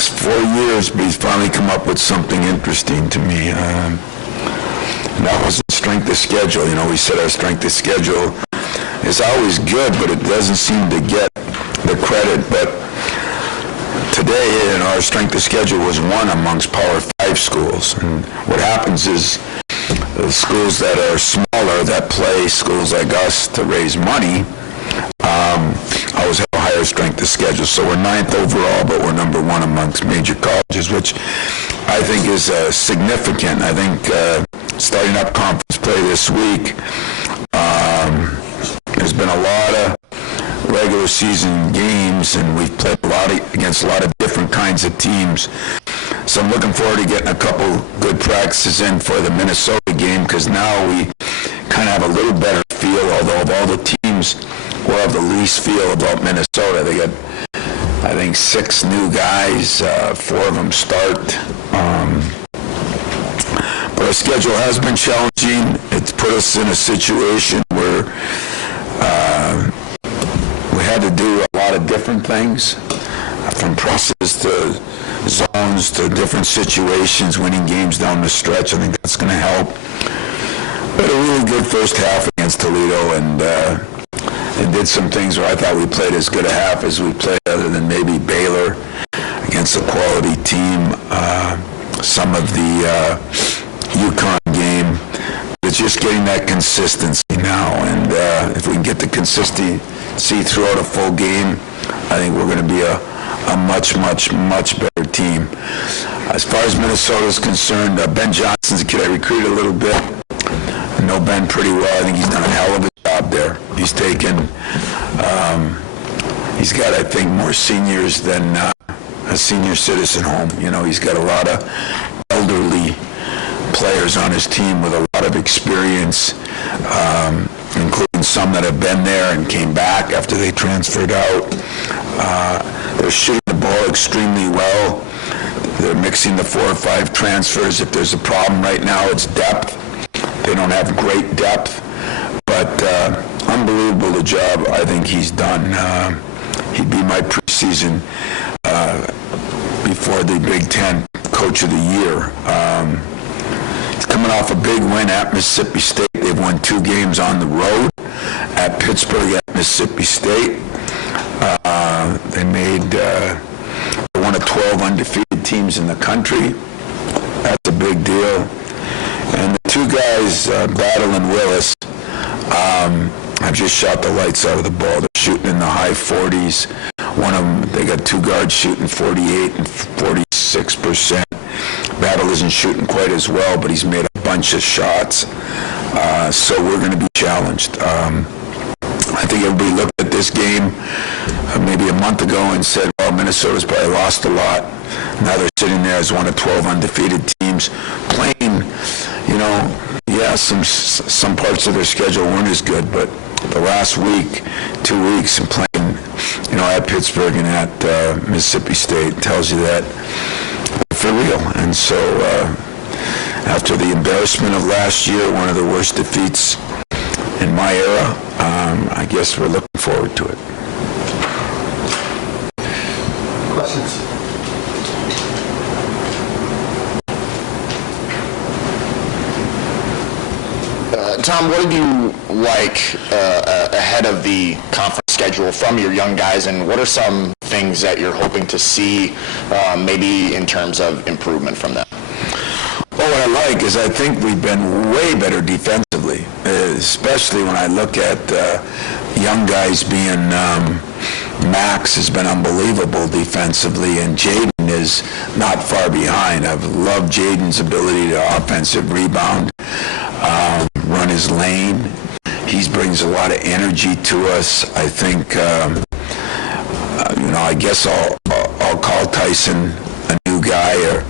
next 4 years, but he's finally come up with something interesting to me. And that was strength of schedule. You know, we said our strength of schedule is always good, but it doesn't seem to get the credit. But today, our strength of schedule was one amongst Power 5 schools. And what happens is the schools that are smaller, that play schools like us to raise money, always have a higher strength of schedule. So we're 9th overall, but we're number 1 amongst major colleges, which I think is significant. I think starting up conference play this week, there's been a lot of regular season games, and we've played against a lot of different kinds of teams. So I'm looking forward to getting a couple good practices in for the Minnesota game, because now we kind of have a little better feel, although of all the teams, we'll have the least feel about Minnesota. They got, I think, 6 new guys, 4 of them start. But our schedule has been challenging. It's put us in a situation where we had to do a lot of different things, from presses to zones to different situations, winning games down the stretch. I think that's going to help. We had a really good first half against Toledo, and did some things where I thought we played as good a half as we played, other than maybe Baylor against a quality team, some of the UConn game. It's just getting that consistency now, and if we can get the consistency throughout a full game, I think we're going to be a much, much, much better team. As far as Minnesota is concerned, Ben Johnson's a kid I recruited a little bit. I know Ben pretty well. I think he's done a hell of a job there. He's taken, he's got, I think, more seniors than a senior citizen home. You know, he's got a lot of elderly players on his team with a lot of experience, including some that have been there and came back after they transferred out. They're shooting the ball extremely well. They're mixing the 4 or 5 transfers. If there's a problem right now, it's depth. They don't have great depth, but unbelievable the job I think he's done. He'd be my preseason before the Big Ten Coach of the Year. He's coming off a big win at Mississippi State. They've won 2 games on the road, at Pittsburgh, at Mississippi State. They're one of 12 undefeated teams in the country. That's a big deal. And the 2 guys, Battle and Willis, have just shot the lights out of the ball. They're shooting in the high 40s. One of them, they got 2 guards shooting 48 and 46%. Battle isn't shooting quite as well, but he's made a bunch of shots. So we're going to be challenged. I think everybody looked at this game maybe a month ago and said, well, Minnesota's probably lost a lot. Now they're sitting there as one of 12 undefeated teams playing, you know, yeah, some parts of their schedule weren't as good, but the last week, 2 weeks, and playing, you know, at Pittsburgh and at Mississippi State tells you that they're for real. And so after the embarrassment of last year, one of the worst defeats in my era, I guess we're looking forward to it. Questions? Tom, what did you like ahead of the conference schedule from your young guys, and what are some things that you're hoping to see maybe in terms of improvement from them? Well, what I like is I think we've been way better defensively, especially when I look at young guys being Max has been unbelievable defensively, and Jaden is not far behind. I've loved Jaden's ability to offensive rebound, run his lane. He brings a lot of energy to us. I think, you know, I guess I'll call Tyson a new guy, or,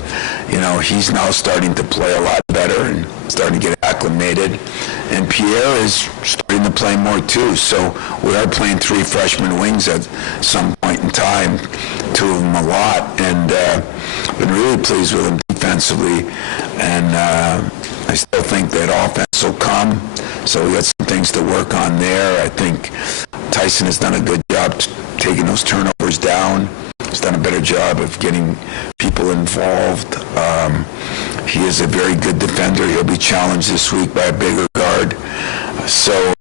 you know, he's now starting to play a lot better and starting to get acclimated. And Pierre is starting to play more too. So we are playing 3 freshman wings at some point in time, 2 of them a lot, and been really pleased with them defensively. And I still think that offense will come. So we got some things to work on there. I think Tyson has done a good job taking those turnovers down. He's done a better job of getting people involved. He is a very good defender. He'll be challenged this week by a bigger guard. So,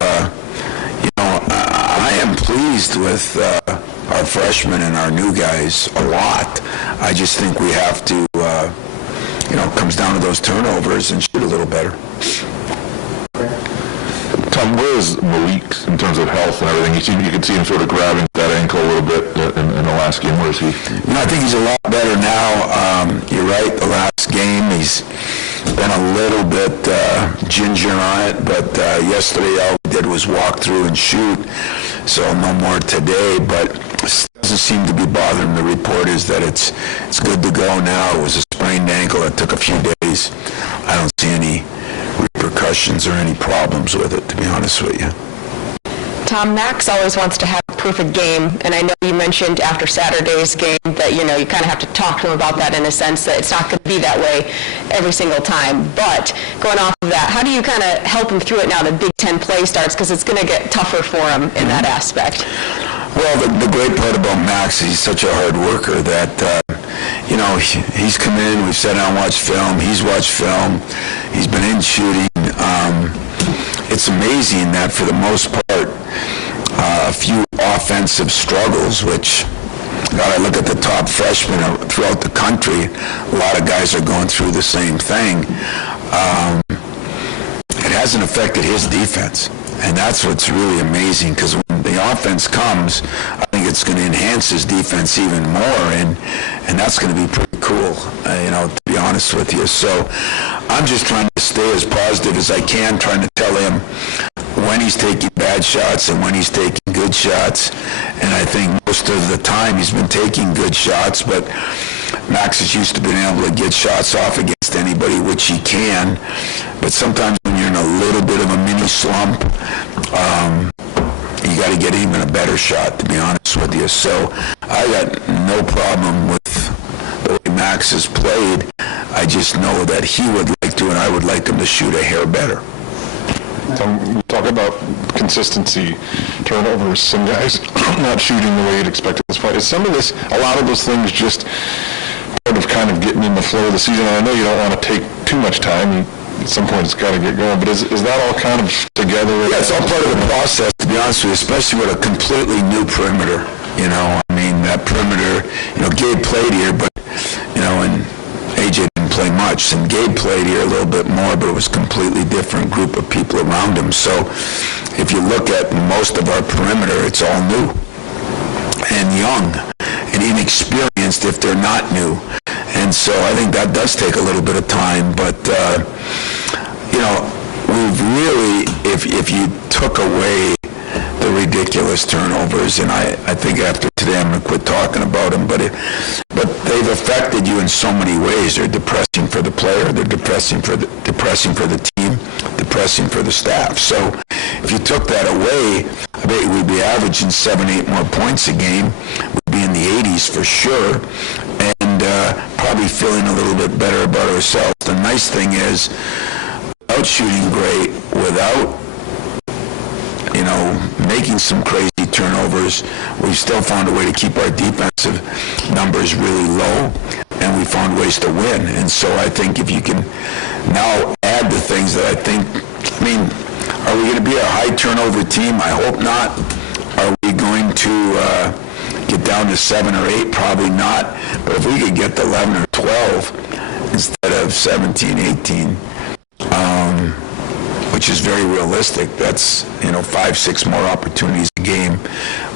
I am pleased with our freshmen and our new guys a lot. I just think we have to, it comes down to those turnovers and shoot a little better. Tom, where is Malik in terms of health and everything? You could see him sort of grabbing that ankle a little bit in the last game. Where is he? I think he's a lot better now. You're right, the last game he's been a little bit ginger on it, but yesterday all we did was walk through and shoot, so no more today, but it doesn't seem to be bothering. The report is that it's good to go now. It was a sprained ankle. It took a few days. I don't see any repercussions or any problems with it, to be honest with you. Tom, Max always wants to have a perfect game, and I know you mentioned after Saturday's game that, you kind of have to talk to him about that in a sense that it's not going to be that way every single time. But going off of that, how do you kind of help him through it now that Big Ten play starts, because it's going to get tougher for him in that aspect? Well, the great part about Max, he's such a hard worker that, he's come in, we've sat down and watched film, he's watched film, he's been in shooting. It's amazing that for the most part, a few offensive struggles, which, God, I look at the top freshmen throughout the country, a lot of guys are going through the same thing. It hasn't affected his defense. And that's what's really amazing, because when the offense comes, I think it's going to enhance his defense even more, and that's going to be pretty cool, to be honest with you. So I'm just trying to stay as positive as I can, trying to tell him when he's taking bad shots and when he's taking good shots. And I think most of the time he's been taking good shots, but Max is used to being able to get shots off against anybody, which he can. But sometimes when you're in a little bit of a mini slump, you got to get even a better shot, to be honest with you. So I got no problem with the way Max has played. I just know that he would like to, and I would like him to shoot a hair better. We talk about consistency, turnovers, some guys not shooting the way you'd expect at this point. Is some of this, a lot of those things just part of kind of getting in the flow of the season? And I know you don't want to take too much time. At some point it's got to get going, but is that all kind of together? Yeah, it's all part of the process, to be honest with you, especially with a completely new perimeter. That perimeter, Gabe played here, but, and AJ didn't play much, and Gabe played here a little bit more, but it was a completely different group of people around him. So if you look at most of our perimeter, it's all new and young and inexperienced if they're not new. And so I think that does take a little bit of time, but, we've really, if you took away the ridiculous turnovers, and I think after today I'm going to quit talking about them, but they've affected you in so many ways. They're depressing for the player, they're depressing for the team, depressing for the staff. So if you took that away, I bet we'd be averaging 7-8 more points a game. We'd be in the 80s for sure, and probably feeling a little bit better about ourselves. The nice thing is, without shooting great, without making some crazy turnovers, we've still found a way to keep our defensive numbers really low, and we found ways to win. And so I think if you can now add the things that are we going to be a high turnover team? I hope not. Are we going to get down to 7 or 8? Probably not. But if we could get to 11 or 12 instead of 17, 18, which is very realistic. That's, 5-6 more opportunities a game,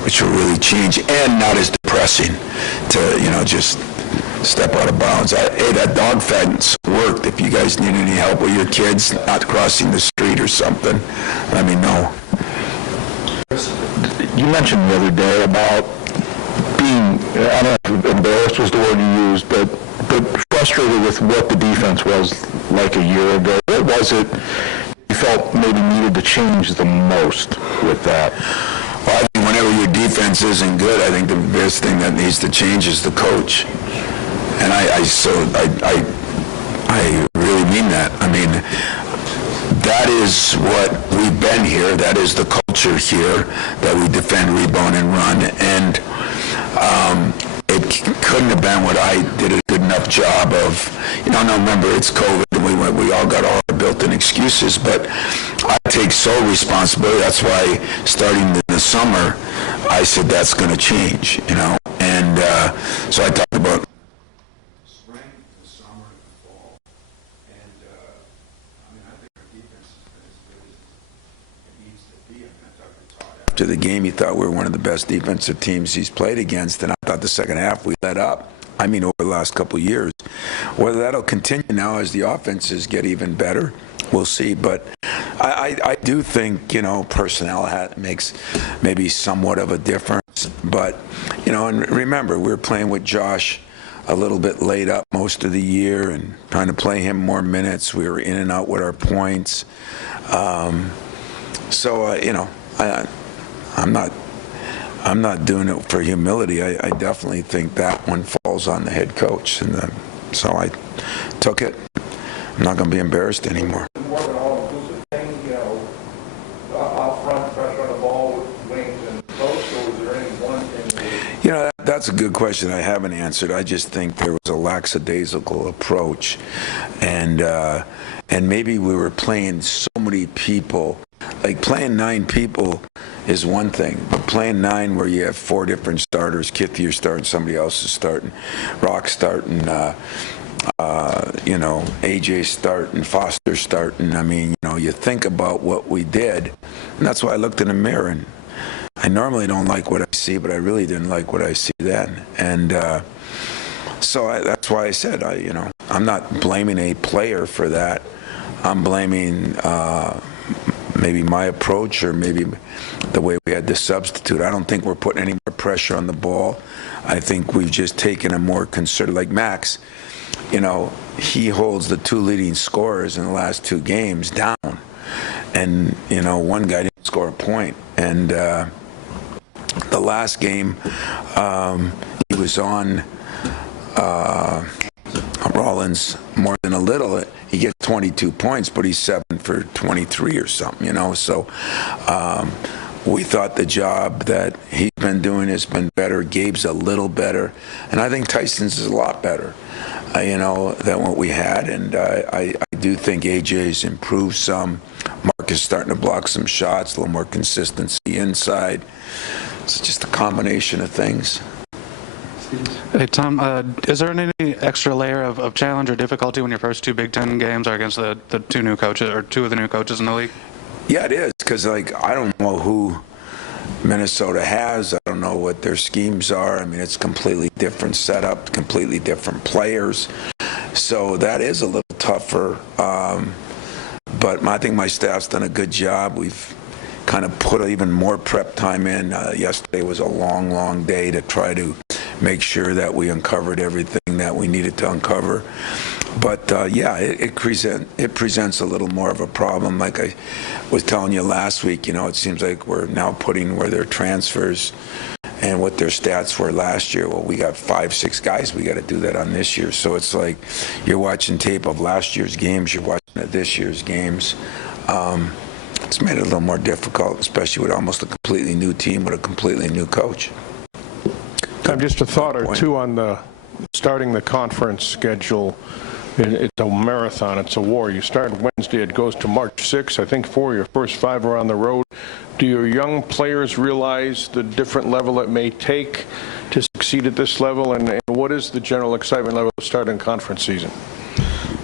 which will really change, and not as depressing to, just step out of bounds. Hey, that dog fence worked. If you guys need any help with your kids not crossing the street or something, let me know. You mentioned the other day about being, I don't know if embarrassed was the word you used, but frustrated with what the defense was like a year ago. What was it you felt maybe needed to change the most with that? Well, I think whenever your defense isn't good, I think the biggest thing that needs to change is the coach. And I really mean that. That is what we've been here. That is the culture here, that we defend, rebound, and run. And it couldn't have been what I did a good enough job of. No, remember, it's COVID, and we all got all our built-in excuses, but I take sole responsibility. That's why starting in the summer, I said that's going to change, and so I talked about spring, the summer, the fall, and I think our defense has been as good as it needs to be. I talked to Todd after the game. He thought we were one of the best defensive teams he's played against, and I thought the second half we let up. Over the last couple of years. Whether that'll continue now as the offenses get even better, we'll see. But I do think, personnel makes maybe somewhat of a difference. But, and remember, we were playing with Josh a little bit laid up most of the year and trying to play him more minutes. We were in and out with our points. I'm not doing it for humility. I definitely think that one falls on the head coach, and so I took it. I'm not going to be embarrassed anymore. More of an all-inclusive thing, out front, pressure on the ball with wings and posts, or was there any one thing? That's a good question I haven't answered. I just think there was a lackadaisical approach, and maybe we were playing so many people. Like playing 9 people is one thing, but playing 9 where you have 4 different starters, Kithier starting, somebody else is starting, Rock starting, AJ starting, Foster starting. You think about what we did, and that's why I looked in the mirror, and I normally don't like what I see, but I really didn't like what I see then. And that's why I said, I'm not blaming a player for that. I'm blaming maybe my approach or maybe the way we had to substitute. I don't think we're putting any more pressure on the ball. I think we've just taken a more concerted, like Max, he holds the 2 leading scorers in the last 2 games down. And, one guy didn't score a point. And the last game, he was on Rollins more than a little. He gets 22 points, but he's 7 for 23 or something, So we thought the job that he's been doing has been better. Gabe's a little better. And I think Tyson's is a lot better, than what we had. And I do think AJ's improved some. Mark is starting to block some shots, a little more consistency inside. It's just a combination of things. Hey, Tom, is there any extra layer of challenge or difficulty when your first 2 Big Ten games are against the 2 new coaches, or 2 of the new coaches in the league? Yeah, it is, because, I don't know who Minnesota has. I don't know what their schemes are. It's completely different setup, completely different players. So that is a little tougher. But I think my staff's done a good job. We've kind of put even more prep time in. Yesterday was a long day to try to make sure that we uncovered everything that we needed to uncover. But it presents a little more of a problem. Like I was telling you last week, it seems like we're now putting where their transfers and what their stats were last year. Well, we got 5-6 guys. We got to do that on this year. So it's like you're watching tape of last year's games. You're watching this year's games. It's made it a little more difficult, especially with almost a completely new team with a completely new coach. Tom, just a thought or two on starting the conference schedule. It's a marathon. It's a war. You start Wednesday. It goes to March 6th. I think 4 of your first 5 are on the road. Do your young players realize the different level it may take to succeed at this level? And what is the general excitement level of starting conference season?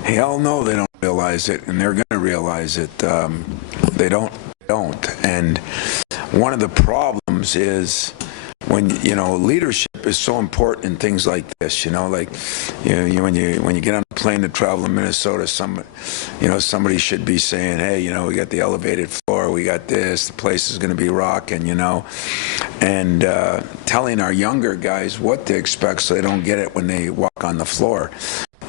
Hell no, they don't realize it, and they're going to realize it. They don't. And one of the problems is when leadership is so important in things like this. When you get on a plane to travel to Minnesota, somebody should be saying, hey, we got the elevated floor, we got this, the place is going to be rocking, and telling our younger guys what to expect so they don't get it when they walk on the floor.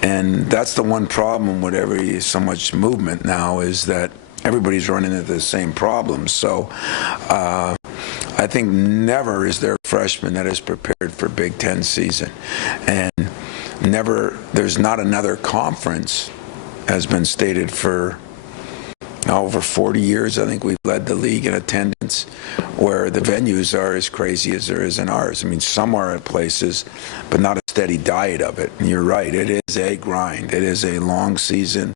And that's the one problem with so much movement now, is that everybody's running into the same problems. So I think never is there a freshman that is prepared for Big Ten season. And there's not another conference, has been stated for over 40 years. I think we've led the league in attendance, where the venues are as crazy as there is in ours. I mean, some are at places, but not a steady diet of it. And you're right, it is a grind. It is a long season.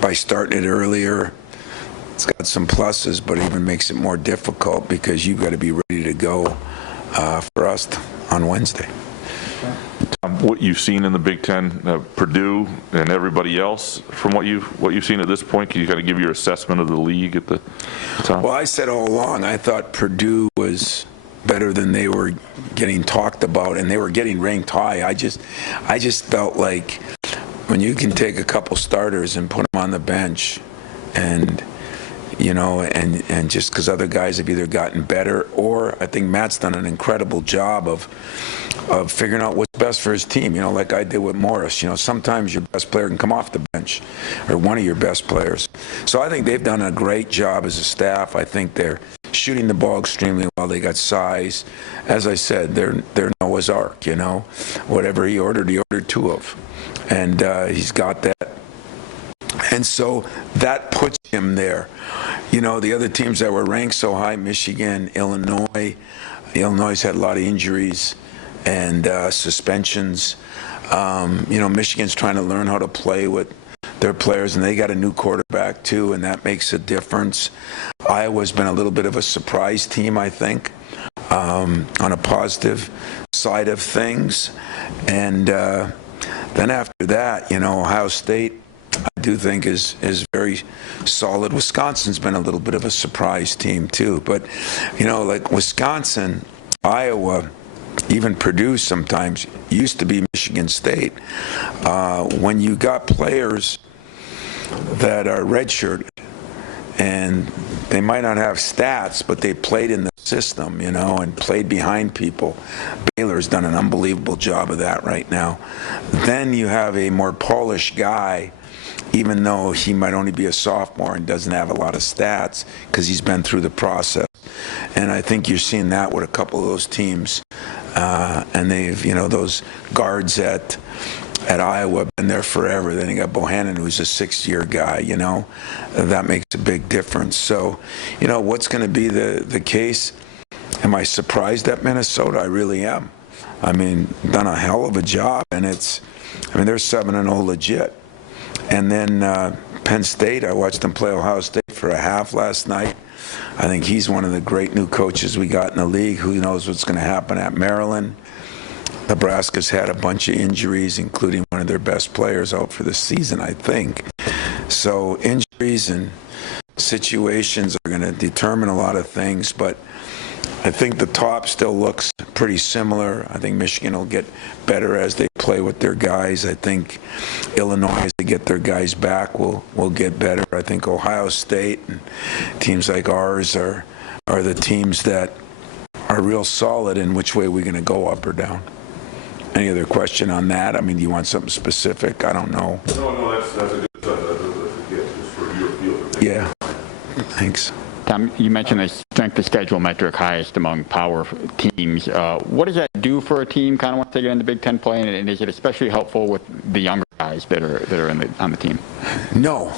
By starting it earlier, it's got some pluses, but it even makes it more difficult because you've got to be ready to go for us on Wednesday. What you've seen in the Big Ten, Purdue and everybody else, from what you've seen at this point, can you kind of give your assessment of the league at the top? Well, I said all along, I thought Purdue was better than they were getting talked about, and they were getting ranked high. I just felt like when you can take a couple starters and put them on the bench, and and just because other guys have either gotten better, or I think Matt's done an incredible job of figuring out what's best for his team, like I did with Morris. Sometimes your best player can come off the bench, or one of your best players. So I think they've done a great job as a staff. I think they're shooting the ball extremely well. They got size. As I said, they're Noah's Ark, Whatever he ordered two of. And he's got that. And so that puts him there. The other teams that were ranked so high, Michigan, Illinois. Illinois had a lot of injuries and suspensions. Michigan's trying to learn how to play with their players, and they got a new quarterback too, and that makes a difference. Iowa's been a little bit of a surprise team, I think, on a positive side of things. And then after that, Ohio State, I do think is very solid. Wisconsin's been a little bit of a surprise team too, but like Wisconsin, Iowa, even Purdue sometimes used to be Michigan State. When you got players that are redshirted and they might not have stats, but they played in the system, and played behind people. Baylor's done an unbelievable job of that right now. Then you have a more polished guy, even though he might only be a sophomore and doesn't have a lot of stats because he's been through the process. And I think you're seeing that with a couple of those teams. And they've, those guards at Iowa have been there forever. Then you got Bohannon, who's a 6-year guy, That makes a big difference. So, what's going to be the case? Am I surprised at Minnesota? I really am. I mean, done a hell of a job, and they're 7-0 legit. And then Penn State, I watched them play Ohio State for a half last night. I think he's one of the great new coaches we got in the league. Who knows what's going to happen at Maryland? Nebraska's had a bunch of injuries, including one of their best players out for the season, I think. So injuries and situations are going to determine a lot of things, but I think the top still looks pretty similar. I think Michigan will get better as they play with their guys. I think Illinois, as they get their guys back, will get better. I think Ohio State and teams like ours are the teams that are real solid. In which way are we going to go, up or down? Any other question on that? I mean, do you want something specific? I don't know. No, that's a good guess, just for your feel. Yeah, thanks. Tom, you mentioned the strength of schedule metric highest among power teams. What does that do for a team kind of once they get into Big Ten play, and is it especially helpful with the younger guys that are on the team? No.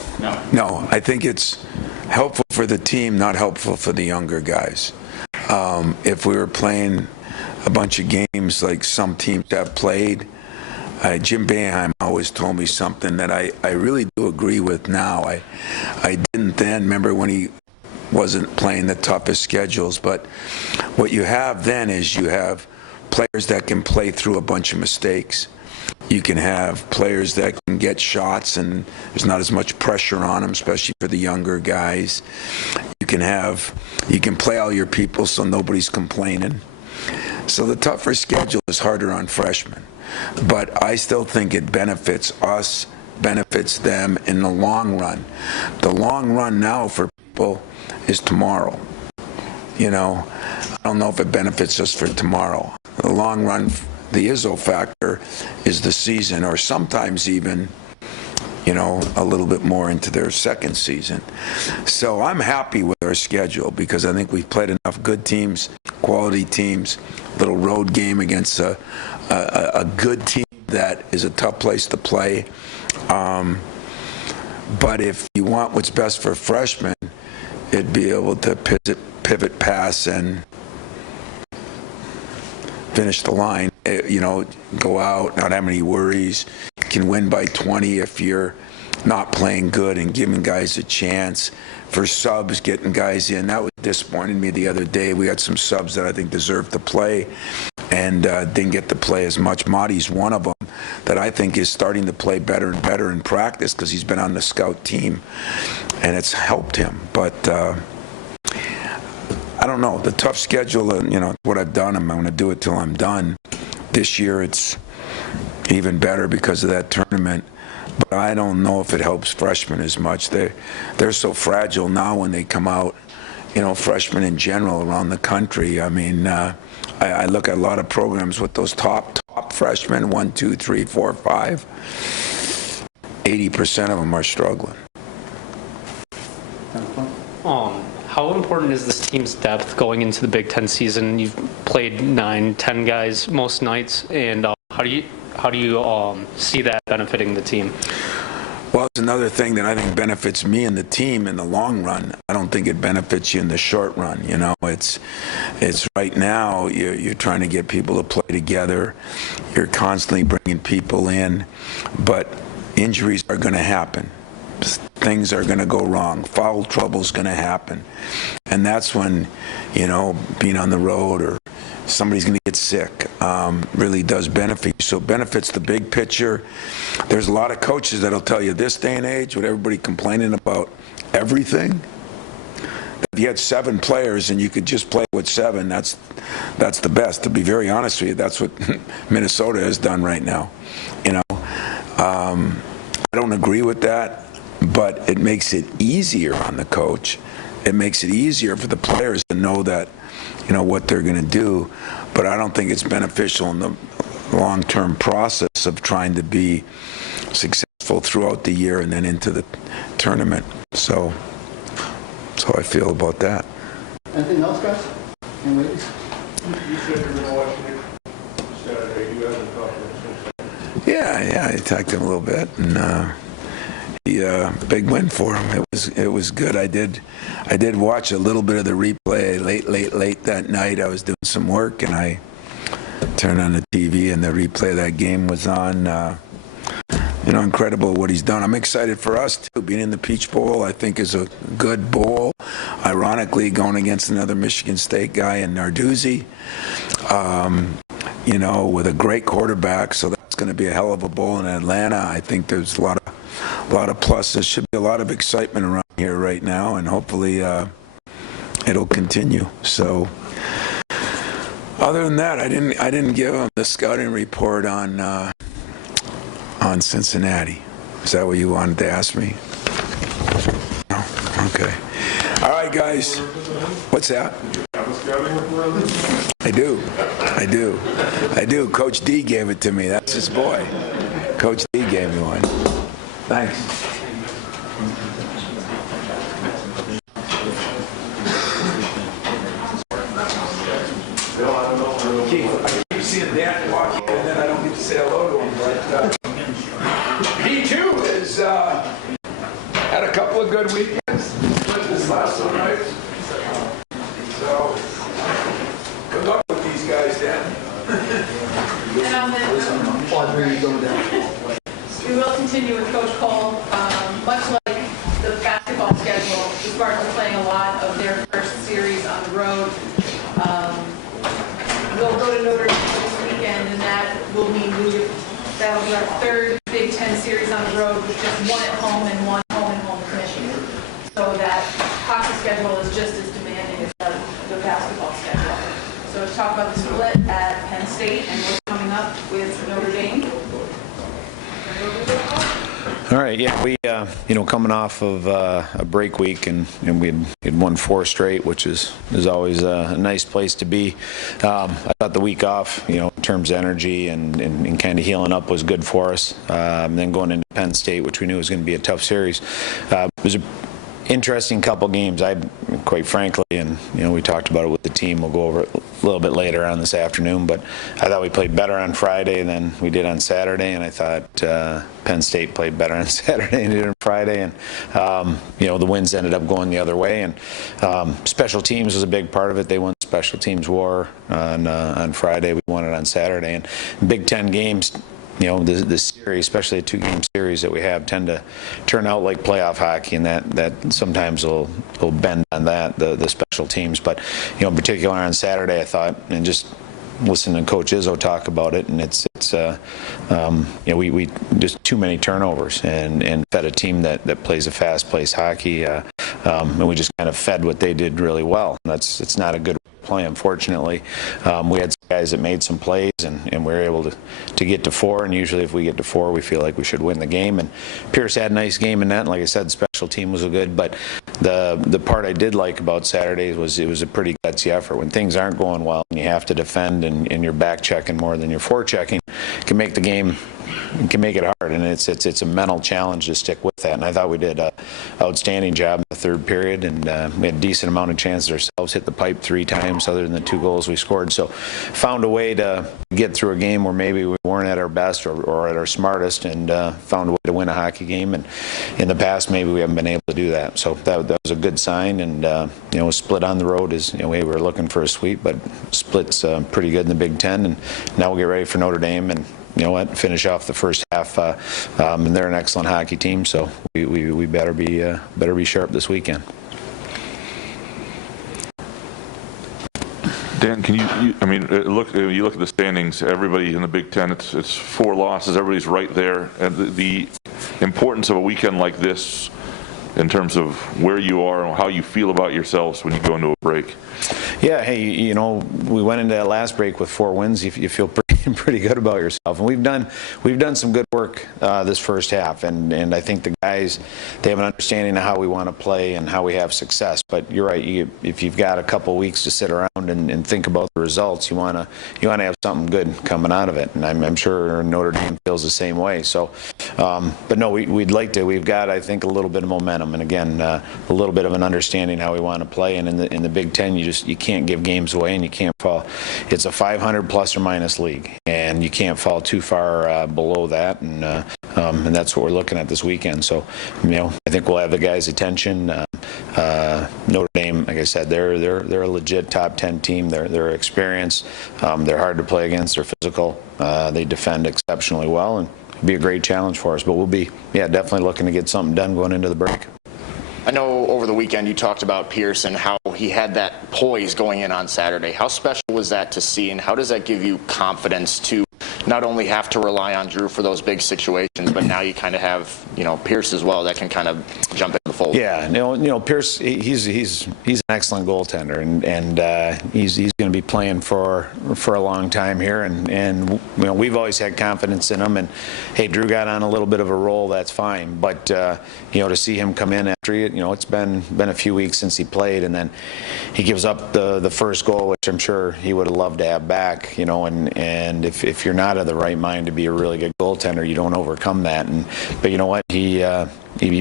I think it's helpful for the team, not helpful for the younger guys. If we were playing a bunch of games like some teams have played, Jim Boeheim always told me something that I really do agree with now. I didn't then, remember when he wasn't playing the toughest schedules, but what you have then is you have players that can play through a bunch of mistakes. You can have players that can get shots and there's not as much pressure on them, especially for the younger guys. You can play all your people so nobody's complaining. So the tougher schedule is harder on freshmen. But I still think it benefits us, benefits them in the long run. The long run now for people is tomorrow. I don't know if it benefits us for tomorrow. The long run, the Izzo factor is the season, or sometimes even, a little bit more into their second season. So I'm happy with our schedule because I think we've played enough good teams, quality teams, little road game against a good team that is a tough place to play. But if you want what's best for freshmen, it'd be able to pivot pass and finish the line, go out, not have any worries. You can win by 20 if you're not playing good and giving guys a chance. For subs, getting guys in, that was disappointing me the other day. We had some subs that I think deserved to play and didn't get to play as much. Marty's one of them that I think is starting to play better and better in practice because he's been on the scout team and it's helped him. But I don't know, the tough schedule, what I've done, I'm going to do it till I'm done. This year it's even better because of that tournament. But I don't know if it helps freshmen as much. They're so fragile now when they come out, freshmen in general around the country. I mean, I look at a lot of programs with those top freshmen, 1, 2, 3, 4, 5. 80% of them are struggling. How important is this team's depth going into the Big Ten season? You've played 9, 10 guys most nights, and how do you see that benefiting the team? Well, it's another thing that I think benefits me and the team in the long run. I don't think it benefits you in the short run. It's right now you're trying to get people to play together. You're constantly bringing people in, but injuries are going to happen. Things are going to go wrong. Foul trouble's going to happen. And that's when, being on the road or somebody's going to get sick really does benefit you. So it benefits the big picture. There's a lot of coaches that'll tell you this day and age, with everybody complaining about everything, if you had 7 players and you could just play with 7, that's the best. To be very honest with you, that's what Minnesota has done right now. I don't agree with that, but it makes it easier on the coach. It makes it easier for the players to know that, what they're going to do. But I don't think it's beneficial in the long-term process of trying to be successful throughout the year and then into the tournament. So that's how I feel about that. Anything else, guys? And ladies? You said you were going to watch Nick Saturday. You haven't talked to him since. Yeah, I talked to him a little bit, and big win for him. It was good. I did watch a little bit of the replay late that night. I was doing some work, and I turned on the TV, and the replay of that game was on. Incredible what he's done. I'm excited for us too. Being in the Peach Bowl, I think, is a good bowl. Ironically, going against another Michigan State guy in Narduzzi, with a great quarterback. So that's going to be a hell of a bowl in Atlanta. I think there's a lot of pluses. Should be a lot of excitement around here right now, and hopefully it'll continue. So other than that, I didn't give him the scouting report on Cincinnati. Is that what you wanted to ask me? No? Okay. All right, guys. What's that? I do. Coach D gave it to me. That's his boy. Coach D gave me one. Thanks. I keep seeing Dan walk in, and then I don't get to say hello to him. But he too has had a couple of good weekends. This last one, right? So good luck with these guys, Dan. And on that, we will continue with Coach Cole. Much like the basketball schedule, the Spartans are playing a lot of their first series on the road. We'll go to Notre Dame this weekend, and that will mean that'll be our 3rd Big Ten series on the road with just 1 at home and 1 home to Michigan. So that hockey schedule is just as demanding as the basketball schedule. So let's talk about the split at Penn State and what's coming up with Notre Dame. All right, yeah, we, coming off of a break week, and we had won 4 straight, which is always a nice place to be. I thought the week off, in terms of energy and kind of healing up was good for us. Then going into Penn State, which we knew was going to be a tough series, it was a interesting couple games. Quite frankly, and we talked about it with the team. We'll go over it a little bit later on this afternoon. But I thought we played better on Friday than we did on Saturday, and I thought Penn State played better on Saturday than they did on Friday. And the wins ended up going the other way. And special teams was a big part of it. They won special teams war on Friday. We won it on Saturday. And Big Ten games, the series, especially a 2-game series that we have, tend to turn out like playoff hockey, and that sometimes will bend on that, the special teams. But in particular on Saturday, I thought, and just listening to Coach Izzo talk about it, and we just too many turnovers, and fed a team that plays a fast-paced hockey, and we just kind of fed what they did really well. It's not a good play, unfortunately. We had some guys that made some plays, and we were able to get to 4, and usually if we get to 4, we feel like we should win the game. And Pierce had a nice game in that, and like I said, special team was good, but the part I did like about Saturday was it was a pretty gutsy effort. When things aren't going well and you have to defend and you're back checking more than you're forechecking, can make the game, can make it hard, and it's a mental challenge to stick with that. And I thought we did an outstanding job in the third period, and we had a decent amount of chances ourselves, hit the pipe 3 times other than the 2 goals we scored. So found a way to get through a game where maybe we weren't at our best or at our smartest, and found a way to win a hockey game. And in the past, maybe we haven't been able to do that. So that was a good sign. And a split on the road is, we were looking for a sweep, but split's pretty good in the Big Ten. And now we'll get ready for Notre Dame, and finish off the first half, and they're an excellent hockey team, so we better be sharp this weekend. Dan, can you look at the standings, everybody in the Big Ten, it's 4 losses, everybody's right there, and the importance of a weekend like this in terms of where you are and how you feel about yourselves when you go into a break. Yeah, hey, we went into that last break with 4 wins. You feel pretty good about yourself, and we've done some good work this first half, and I think the guys, they have an understanding of how we want to play and how we have success. But you're right, if you've got a couple weeks to sit around and think about the results, you want to have something good coming out of it, and I'm sure Notre Dame feels the same way. So, but no, we'd like to. We've got, I think, a little bit of momentum, and again, a little bit of an understanding how we want to play. And in the Big Ten, you can't give games away, and you can't fall. It's a 500 plus or minus league, and you can't fall too far below that, and that's what we're looking at this weekend. So, I think we'll have the guys' attention. Notre Dame, like I said, they're a legit top 10 team. They're experienced. They're hard to play against. They're physical. They defend exceptionally well, and it'll be a great challenge for us. But we'll be, definitely looking to get something done going into the break. I know over the weekend you talked about Pierce and how he had that poise going in on Saturday. How special was that to see, and how does that give you confidence to not only have to rely on Drew for those big situations, but now you kind of have, Pierce as well that can kind of jump in the fold? Yeah, Pierce, he's an excellent goaltender, and he's going to be playing for a long time here, and we've always had confidence in him. And hey, Drew got on a little bit of a roll, that's fine, but to see him come in after it's been a few weeks since he played, and then he gives up the first goal, which I'm sure he would have loved to have back, and if you're not of the right mind to be a really good goaltender, you don't overcome that. But you know what, he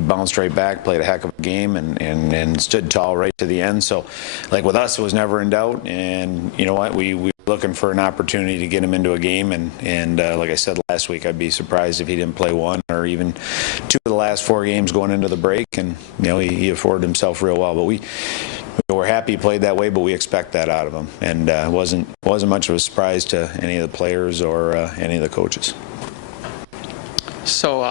bounced right back, played a heck of a game, and stood tall right to the end. So, like with us, it was never in doubt, and you know what, we were looking for an opportunity to get him into a game, and like I said last week, I'd be surprised if he didn't play 1 or even 2 of the last 4 games going into the break, and he afforded himself real well. But we're happy he played that way, but we expect that out of him, and it wasn't much of a surprise to any of the players or any of the coaches. So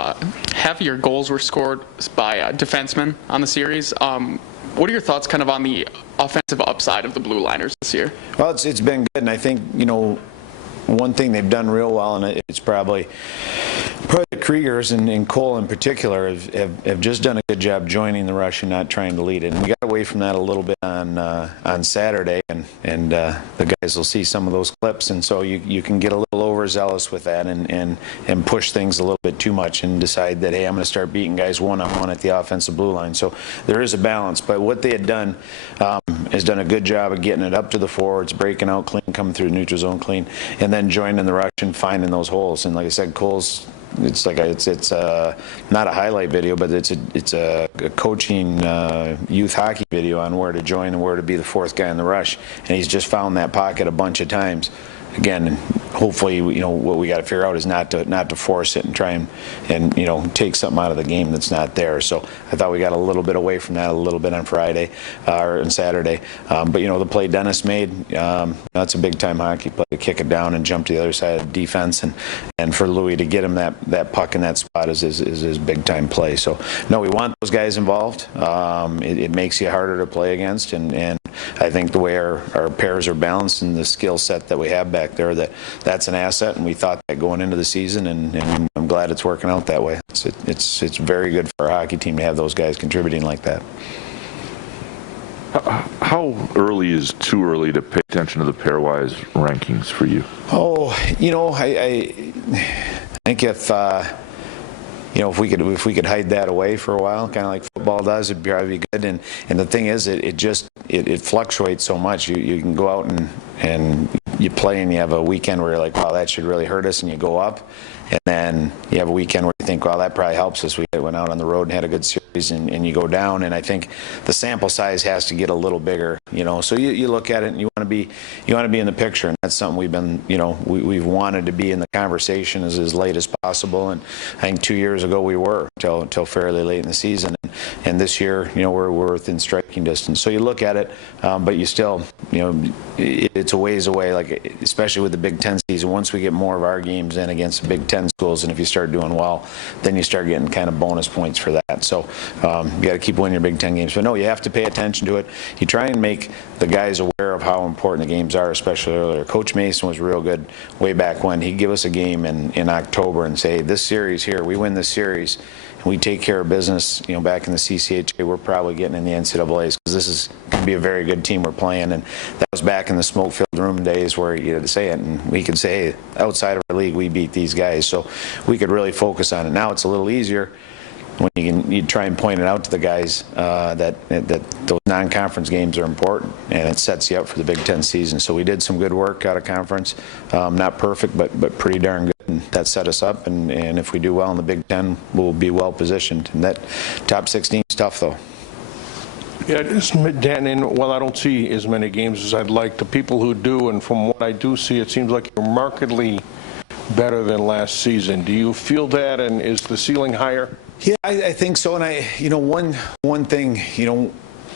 half of your goals were scored by defensemen on the series. What are your thoughts kind of on the offensive upside of the Blue Liners this year? Well, it's been good, and I think, one thing they've done real well, and it's probably the Kriegers and Cole in particular have just done a good job joining the rush and not trying to lead it. And we got away from that a little bit on Saturday, and the guys will see some of those clips, and so you can get a little overzealous with that and push things a little bit too much and decide that, hey, I'm going to start beating guys one-on-one at the offensive blue line. So there is a balance, but what they had done has done a good job of getting it up to the forwards, breaking out clean, coming through the neutral zone clean, and then joining the rush and finding those holes. And like I said, Cole's it's like it's not a highlight video, but it's a coaching youth hockey video on where to join and where to be the fourth guy in the rush, and he's just found that pocket a bunch of times. Again, hopefully, what we got to figure out is not to force it and try and take something out of the game that's not there. So I thought we got a little bit away from that a little bit on Friday or on Saturday. But the play Dennis made, that's a big time hockey play to kick it down and jump to the other side of the defense, and for Louis to get him that puck in that spot is his big time play. So no, we want those guys involved. It makes you harder to play against, and I think the way our pairs are balanced and the skill set that we have back there, that's an asset, and we thought that going into the season, and I'm glad it's working out that way. It's very good for our hockey team to have those guys contributing like that. How early is too early to pay attention to the pairwise rankings for you? Oh, I think if if we could hide that away for a while, kind of like football does, it'd probably be good. And the thing is, it fluctuates so much. You can go out and you play, and you have a weekend where you're like, wow, that should really hurt us, and you go up. And then you have a weekend where you think, well, that probably helps us. We went out on the road and had a good series, and you go down. And I think the sample size has to get a little bigger, So you look at it, and you want to be in the picture, and that's something we've been, we've wanted to be in the conversation as late as possible. And I think 2 years ago we were till fairly late in the season, and this year, we're within striking distance. So you look at it, but you still, it's a ways away. Like especially with the Big Ten season, once we get more of our games in against the Big Ten schools, and if you start doing well, then you start getting kind of bonus points for that. So you got to keep winning your Big Ten games. But no, you have to pay attention to it. You try and make the guys aware of how important the games are, especially earlier. Coach Mason was real good way back when. He'd give us a game in October and say, this series here, we win this series, and we take care of business, back in the CCHA, we're probably getting in the NCAAs, because this is going to be a very good team we're playing. And that was back in the smoke-filled room days where you had to say it, and we could say, hey, outside of our league, we beat these guys. So we could really focus on it. Now it's a little easier when you try and point it out to the guys that those non-conference games are important, and it sets you up for the Big Ten season. So we did some good work out of conference, not perfect, but pretty darn good, and that set us up. And if we do well in the Big Ten, we'll be well positioned. And that top 16 is tough, though. Yeah, Dan, while I don't see as many games as I'd like, the people who do, and from what I do see, it seems like you're markedly better than last season. Do you feel that, and is the ceiling higher? Yeah, I think so. And one thing,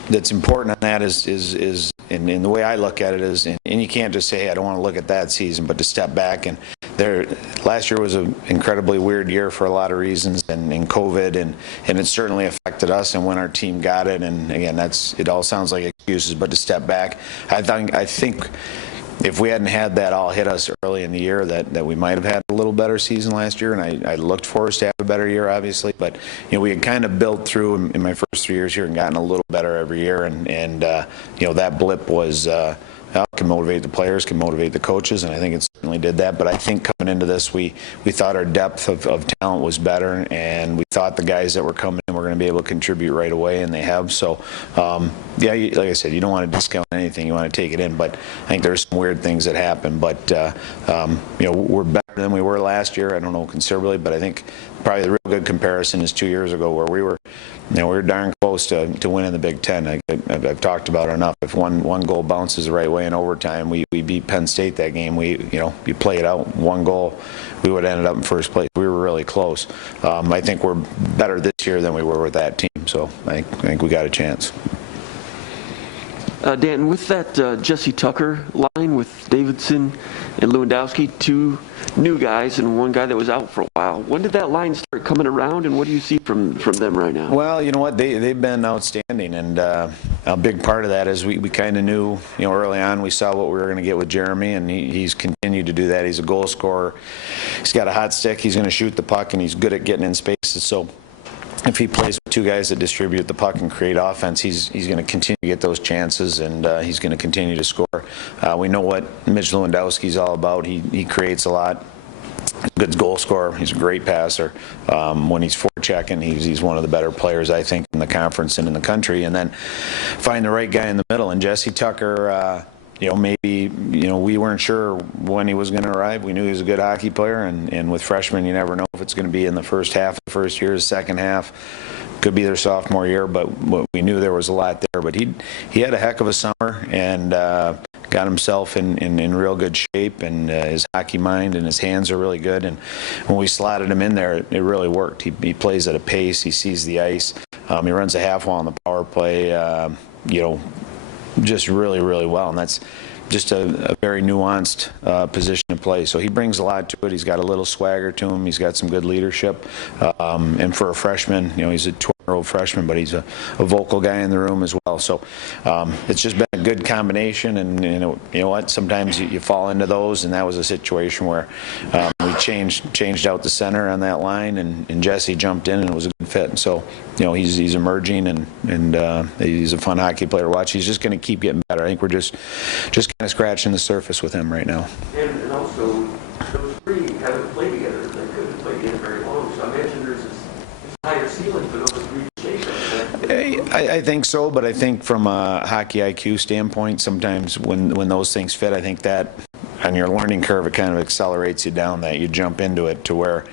that's important on that is and the way I look at it is, and you can't just say, hey, I don't want to look at that season, but to step back. And last year was an incredibly weird year for a lot of reasons, and COVID, and it certainly affected us and when our team got it. And again, it all sounds like excuses, but to step back, I think if we hadn't had that all hit us early in the year, that we might have had a little better season last year, and I looked for us to have a better year, obviously. But we had kind of built through in my first 3 years here and gotten a little better every year, and that blip was can motivate the players, can motivate the coaches, and I think it certainly did that. But I think coming into this, we thought our depth of talent was better, and we thought the guys that were coming in were going to be able to contribute right away, and they have. So, like I said, you don't want to discount anything. You want to take it in. But I think there's some weird things that happen. But, we're better than we were last year. I don't know considerably, but I think probably the real good comparison is 2 years ago, where we were darn close to winning the Big Ten. I've talked about it enough. If one goal bounces the right way in overtime, we beat Penn State that game. You play it out, one goal, we would have ended up in first place. We were really close. I think we're better this year than we were with that team, so I think we got a chance. Dan, with that Jesse Tucker line with Davidson and Lewandowski, two new guys and one guy that was out for a while, when did that line start coming around, and what do you see from them right now? Well, you know what, they've been outstanding, and a big part of that is we kind of knew, early on we saw what we were going to get with Jeremy, and he's continued to do that. He's a goal scorer. He's got a hot stick. He's going to shoot the puck, and he's good at getting in spaces. So if he plays with two guys that distribute the puck and create offense, he's going to continue to get those chances, and he's going to continue to score. We know what Mitch Lewandowski's all about. He creates a lot. He's a good goal scorer. He's a great passer. When he's forechecking, he's one of the better players, I think, in the conference and in the country. And then find the right guy in the middle. And Jesse Tucker, maybe, we weren't sure when he was going to arrive. We knew he was a good hockey player, and with freshmen, you never know if it's going to be in the first half of the first year, the second half. Could be their sophomore year, but we knew there was a lot there. But he had a heck of a summer and got himself in real good shape, and his hockey mind and his hands are really good. And when we slotted him in there, it really worked. He plays at a pace. He sees the ice. He runs a half wall on the power play. Just really, really well, and that's just a very nuanced position to play. So he brings a lot to it. He's got a little swagger to him. He's got some good leadership, and for a freshman, he's a 12-year-old freshman, but he's a vocal guy in the room as well. So it's just been a good combination, and you know what? Sometimes you fall into those, and that was a situation where we changed out the center on that line, and Jesse jumped in, and it was a good fit. And so he's emerging, and he's a fun hockey player to watch. He's just going to keep getting better. I think we're just kind of scratching the surface with him right now. And also, those three haven't played together. They couldn't play together very long. So I imagine there's this higher ceiling for those three shapes. I think so, but I think from a hockey IQ standpoint, sometimes when those things fit, I think that on your learning curve, it kind of accelerates you down that. You jump into it to where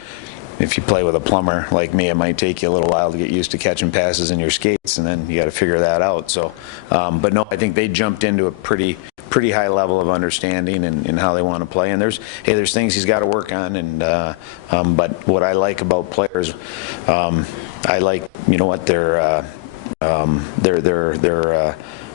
if you play with a plumber like me, it might take you a little while to get used to catching passes in your skates, and then you got to figure that out. So, but no, I think they jumped into a pretty high level of understanding and how they want to play. And there's things he's got to work on. And but what I like about players, I like their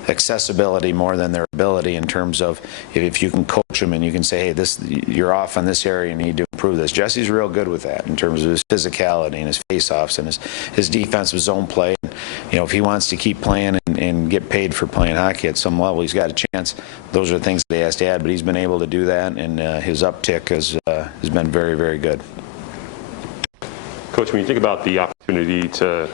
accessibility more than their ability, in terms of if you can coach them and you can say, hey, you're off on this area, you need to improve this. Jesse's real good with that in terms of his physicality and his face-offs and his defensive zone play. And, if he wants to keep playing and get paid for playing hockey at some level, he's got a chance. Those are things that he has to add, but he's been able to do that, and his uptick has been very, very good. Coach, when you think about the opportunity to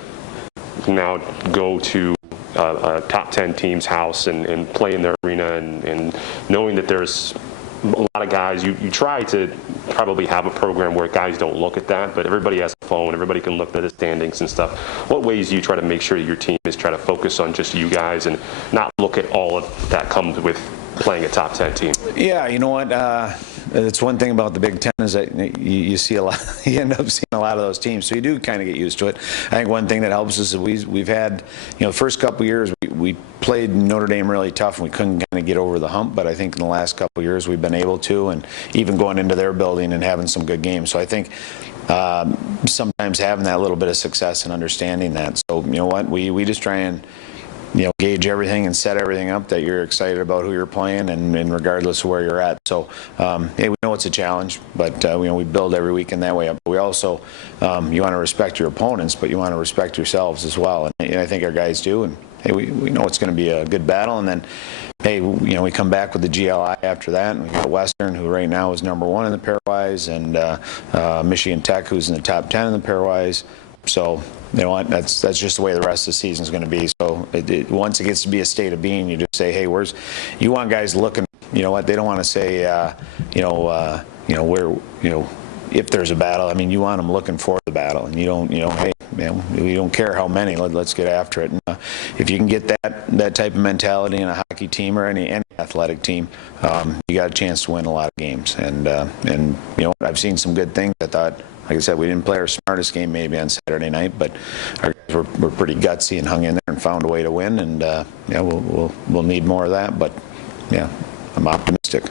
now go to a top 10 team's house and play in their arena, and knowing that there's a lot of guys, you try to probably have a program where guys don't look at that, but everybody has a phone, everybody can look at the standings and stuff. What ways do you try to make sure your team is trying to focus on just you guys and not look at all of that comes with playing a top 10 team? Yeah, you know what? It's one thing about the Big Ten is that you see a lot. You end up seeing a lot of those teams, so you do kind of get used to it. I think one thing that helps us is we've had, the first couple of years we played Notre Dame really tough, and we couldn't kind of get over the hump. But I think in the last couple of years we've been able to, and even going into their building and having some good games. So I think sometimes having that little bit of success and understanding that. So you know what, we just try and gauge everything and set everything up that you're excited about who you're playing, and regardless of where you're at. So, hey, we know it's a challenge, but we build every week in that way up. But we also, you want to respect your opponents, but you want to respect yourselves as well. And I think our guys do. And hey, we know it's going to be a good battle. And then, hey, we come back with the GLI after that, and we got Western, who right now is #1 in the pairwise, and Michigan Tech, who's in the top 10 in the pairwise. So, you know what, that's just the way the rest of the season is going to be. So once it gets to be a state of being, you just say, hey, you want guys looking, they don't want to say, if there's a battle. I mean, you want them looking for the battle, and you don't, hey, man, we don't care how many, let's get after it. And, if you can get that type of mentality in a hockey team or any athletic team, you got a chance to win a lot of games. And I've seen some good things. I thought, like I said, we didn't play our smartest game maybe on Saturday night, but our guys were pretty gutsy and hung in there and found a way to win. And we'll need more of that. But yeah, I'm optimistic.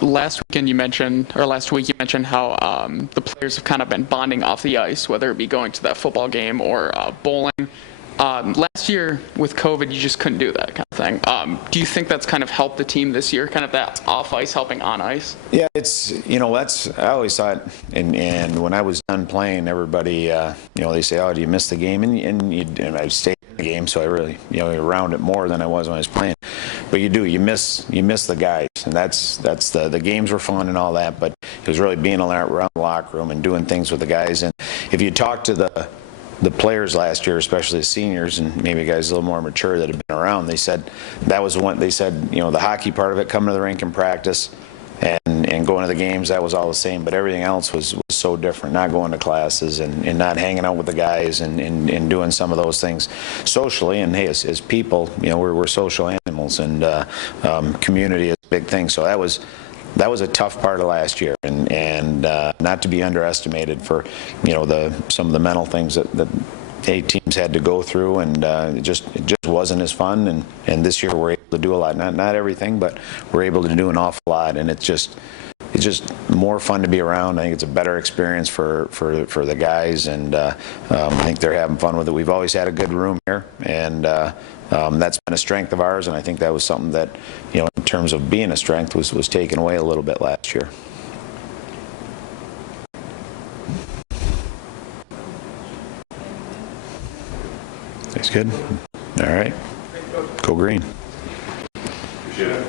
Last week you mentioned how the players have kind of been bonding off the ice, whether it be going to that football game or bowling. Last year with COVID, you just couldn't do that kind of thing. Do you think that's kind of helped the team this year, kind of that off ice helping on ice? Yeah, it's, I always thought, and when I was done playing, everybody, they say, oh, do you miss the game? And I stayed in the game, so I really, around it more than I was when I was playing. But you miss the guys, and that's the games were fun and all that, but it was really being around the locker room and doing things with the guys. And if you talk to the players last year, especially the seniors and maybe guys a little more mature that have been around, they said that was one. They said, the hockey part of it, coming to the rink and practice, and going to the games, that was all the same, but everything else was so different, not going to classes and not hanging out with the guys and doing some of those things socially. And hey, as people, we're social animals, and community is a big thing. So that was a tough part of last year, and not to be underestimated for some of the mental things that teams had to go through, and it just wasn't as fun. And this year we're able to do a lot, not everything, but we're able to do an awful lot, and it's just more fun to be around. I think it's a better experience for the guys, and I think they're having fun with it. We've always had a good room here, and that's been a strength of ours, and I think that was something that, in terms of being a strength, was taken away a little bit last year. That's good. All right. Go green. Appreciate it.